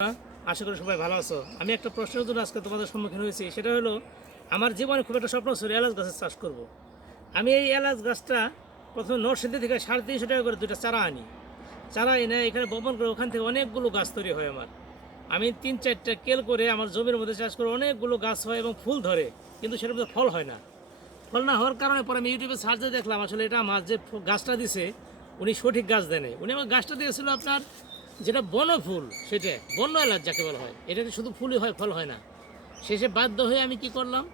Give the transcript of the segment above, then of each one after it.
আশা করি সবাই ভালো আছো। আমি একটা প্রশ্নের জন্য আজকে তোমাদের সম্মুখীন হয়েছি, সেটা হলো আমার জীবনে খুব একটা স্বপ্ন ছিল এলাচ গাছের চাষ করব। আমি এই এলাচ গাছটা প্রথমে নরসিংদী থেকে 350 টাকা করে দুইটা চারা আনি। চারা এনে এখানে বপন করে ওখান থেকে অনেকগুলো গাছ তৈরি হয় আমার। আমি 3-4টা কেল করে আমার জমির মধ্যে চাষ করে অনেকগুলো গাছ হয় এবং ফুল ধরে, কিন্তু সেটার মধ্যে ফল হয় না। ফল না হওয়ার কারণে পরে আমি ইউটিউবে সার্চে দেখলাম আসলে এটা আমার যে গাছটা দিছে উনি সঠিক গাছ দেয়নি। উনি আমার গাছটা দিয়েছিল আপনার যেটা বনফুল, সেটা বন্য এলাচ যাকে বলা হয়, এটা শুধু ফুলই হয়, ফল হয় না। শেষে বাধ্য হয়ে আমি কি করলাম,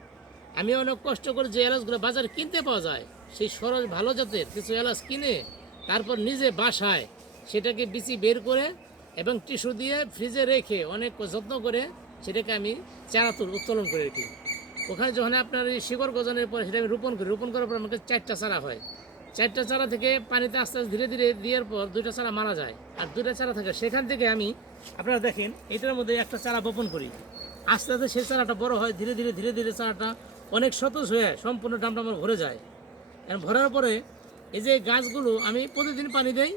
আমি অনেক কষ্ট করে যে এলাচগুলো বাজারে কিনতে পাওয়া যায় সেই সরল ভালো জাতের কিছু এলাচ কিনে তারপর নিজে বাসায় সেটাকে বিচি বের করে এবং টিস্যু দিয়ে ফ্রিজে রেখে অনেক যত্ন করে সেটাকে আমি চারা উত্তোলন করে রাখি। ওখানে যখন আপনার এই শিকড় গজানোর পর সেটা আমি রোপণ করি, রোপণ করার পর আমাকে 4টা চারা হয়। 4টা চারা থেকে পানিতে আস্তে আস্তে ধীরে ধীরে দেওয়ার পর 2টা চারা মারা যায় আর 2টা চারা থাকে। সেখান থেকে আমি আপনারা দেখেন এটার মধ্যে একটা চারা বপন করি, আস্তে আস্তে সেই চারাটা বড় হয়, ধীরে ধীরে ধীরে ধীরে চারাটা অনেক সতেজ হয়ে সম্পূর্ণ ডামটা আমার ভরে যায়। এবং ভরার পরে এই যে গাছগুলো আমি প্রতিদিন পানি দেই,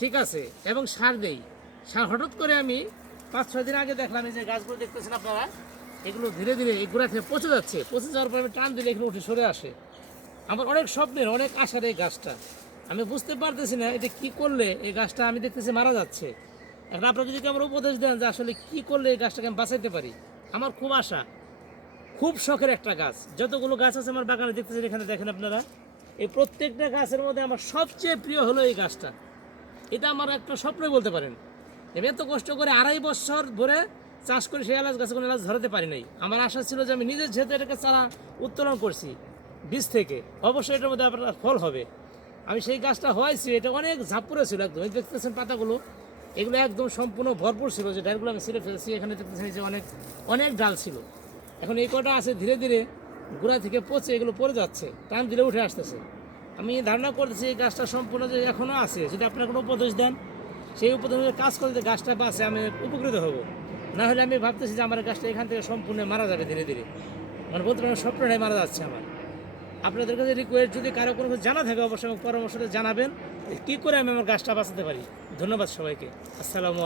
ঠিক আছে, এবং সার দেই। সার হঠাৎ করে আমি 5-6 দিন আগে দেখলাম এই যে গাছগুলো দেখতেছেন আপনারা, এগুলো ধীরে ধীরে এই গোড়া থেকে পচে যাচ্ছে। পচে যাওয়ার পরে আমি টান দিলে এখানে উঠে সরে আসে। আমার অনেক স্বপ্নের অনেক আশার এই গাছটা, আমি বুঝতে পারতেছি না এটা কি করলে এই গাছটা আমি দেখতেছি মারা যাচ্ছে। এখন আপনারা যদি আমার উপদেশ দেন যে আসলে কি করলে এই গাছটাকে আমি বাঁচাইতে পারি। আমার খুব আশা, খুব শখের একটা গাছ। যতগুলো গাছ আছে আমার বাগানে দেখতেছেন, এখানে দেখেন আপনারা, এই প্রত্যেকটা গাছের মধ্যে আমার সবচেয়ে প্রিয় হলো এই গাছটা। এটা আমার একটা স্বপ্নই বলতে পারেন। আমি এত কষ্ট করে 2.5 বছর ধরে চাষ করে সেই এলাচ গাছে কোনো এলাচ ধরাতে পারি নাই। আমার আশা ছিল যে আমি নিজের যেহেতু এটাকে চারা উত্তোলন করছি বীজ থেকে, অবশ্যই এটার মধ্যে আপনার ফল হবে। আমি সেই গাছটা হয়েছি, এটা অনেক ঝাঁপুরে ছিল একদম। এই দেখতেছেন পাতাগুলো, এগুলো একদম সম্পূর্ণ ভরপুর ছিল। যে ডালগুলো আমি ছিঁড়ে ফেলেছি, এখানে দেখতেছেন যে অনেক অনেক ডাল ছিল। এখন এই কটা আছে ধীরে ধীরে গোড়া থেকে পচে এগুলো পড়ে যাচ্ছে, টান দিলে উঠে আসতেছে। আমি ধারণা করতেছি এই গাছটা সম্পূর্ণ যে এখনও আছে, যদি আপনার কোনো উপদেশ দেন সেই উপদেশের কাজ করতে গাছটা বাঁচে আমি উপকৃত হব। না হলে আমি ভাবতেছি যে আমার গাছটা এখান থেকে সম্পূর্ণ মারা যাবে ধীরে ধীরে। মানে বলতে পারেন স্বপ্নটাই মারা যাচ্ছে আমার। আপনাদের কাছে রিকোয়েস্ট, যদি কারো কোনো কিছু জানা থাকে অবশ্যই পরামর্শ জানাবেন কী করে আমি আমার গাছটা বাঁচাতে পারি। ধন্যবাদ সবাইকে। আসসালামু